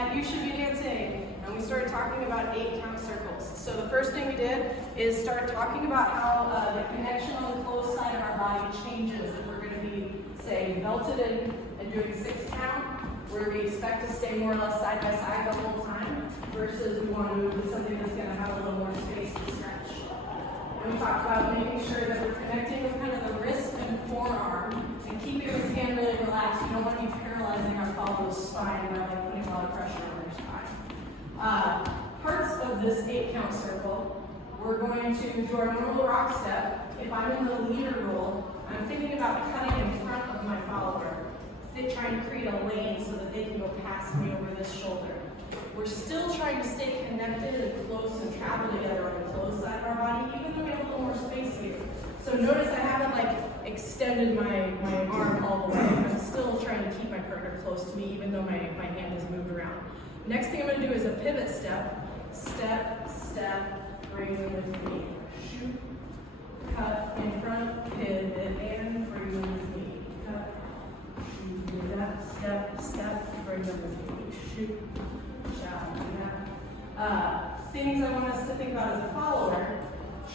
at You Should Be Dancing, and we started talking about 8-count circles. So the first thing we did is start talking about how the connection on the closed side of our body changes if we're going to be, say, belted and doing 6-count, where we expect to stay more or less side by side the whole time, versus we want to move to something that's going to have a little more space to stretch. And we talked about making sure that we're connecting with kind of the wrist and forearm and keeping this hand really relaxed. You don't want to be paralyzing our follow's spine by like putting a lot of pressure on their spine. Parts of this 8-count circle, we're going to do our normal rock step. If I'm in the leader role, I'm thinking about cutting in front of my follower, trying to create a lane so that they can go past me over this shoulder. We're still trying to stay connected and close and travel together on the closed side of our body, even though we have a little more space here. So notice I haven't like extended my arm all the way. I'm still trying to keep my partner close to me, even though my hand has moved around. Next thing I'm going to do is a pivot step. Step, step, bring with me. Shoot, cut in front, pivot, and bring with me. Cut, shoot, do that. Step, step, bring with me. Shoot, shout, do that. Things I want us to think about as a follower.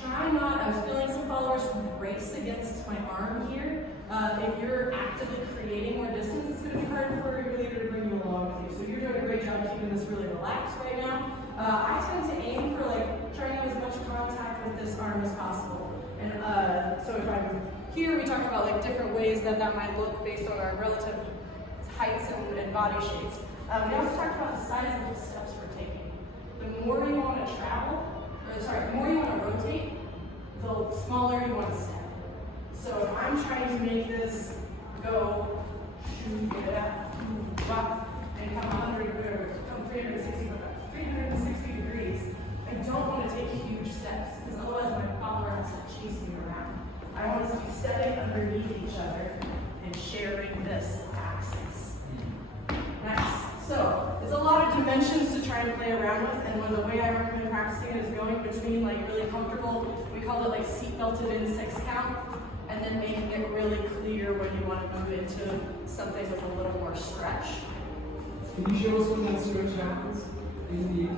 Try not, I was feeling some followers who race against my arm here. If you're actively creating more distance, it's going to be hard for your leader to bring you along with you. So you're doing a great job keeping this really relaxed right now. I tend to aim for like trying to have as much contact with this arm as possible. And so if I'm here, we talk about like different ways that might look based on our relative heights and body shapes. We also talked about the size of the steps we're taking. The more you want to travel, the more you want to rotate, the smaller you want to step. So if I'm trying to make this go, shoot, get it out, rock, and come 360 degrees, I don't want to take huge steps, because otherwise my follower has to chase me around. I want us to be stepping underneath each other and sharing this axis. Nice. So it's a lot of dimensions to try and play around with, and the way I recommend practicing it is going between like really comfortable, we call it like seat belted in 6-count, and then making it really clear when you want to move into something with a little more stretch. Can you show us when that stretch happens in the